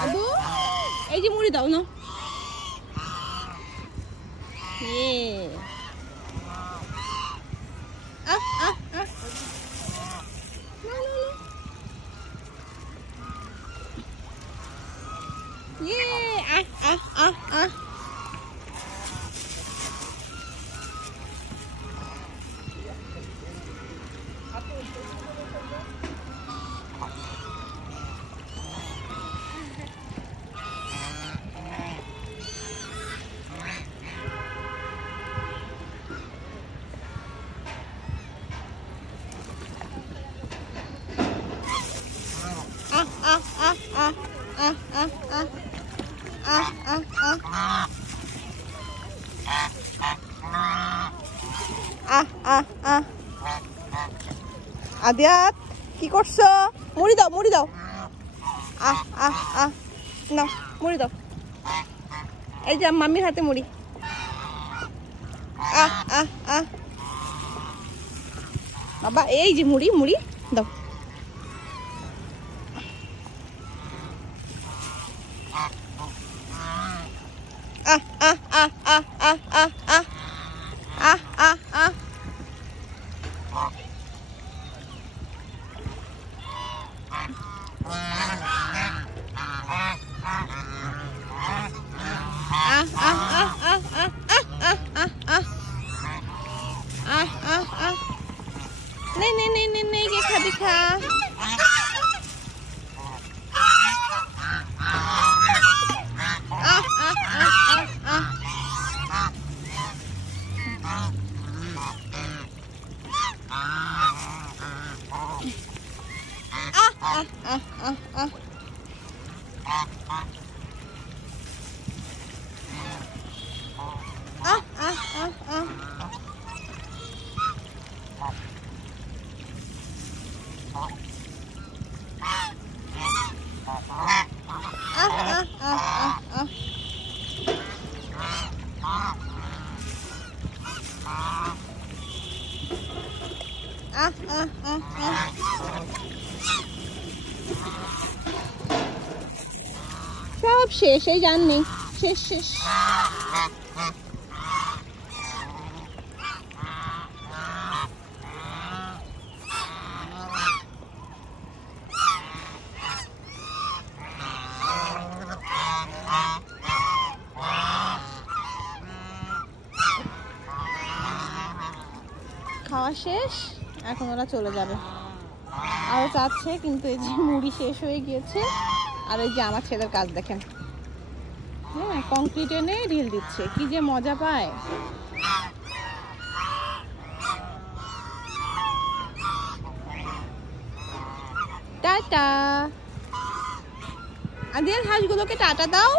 আবু এই যে মুড়ি দাও না আদিয়াত কি করছো? মুড়ি দাও মুড়ি দাও না মুড়ি দাও এই যে মাম্মির হাতে মুড়ি বাবা এই যে মুড়ি মুড়ি দাও नहीं ये खा दिखा सब शेष है जान नहीं शेष शेष খাওয়া শেষ এখন ওরা চলে যাবে আরো চাচ্ছে কিন্তু এই যে মুড়ি শেষ হয়ে গিয়েছে আর এই যে আমার ছেলের কাজ দেখেন হ্যাঁ কংক্রিট এনে ঢিল দিচ্ছে কি যে মজা পায় টাটা আদিয়ার হাঁসগুলোকে টাটা দাও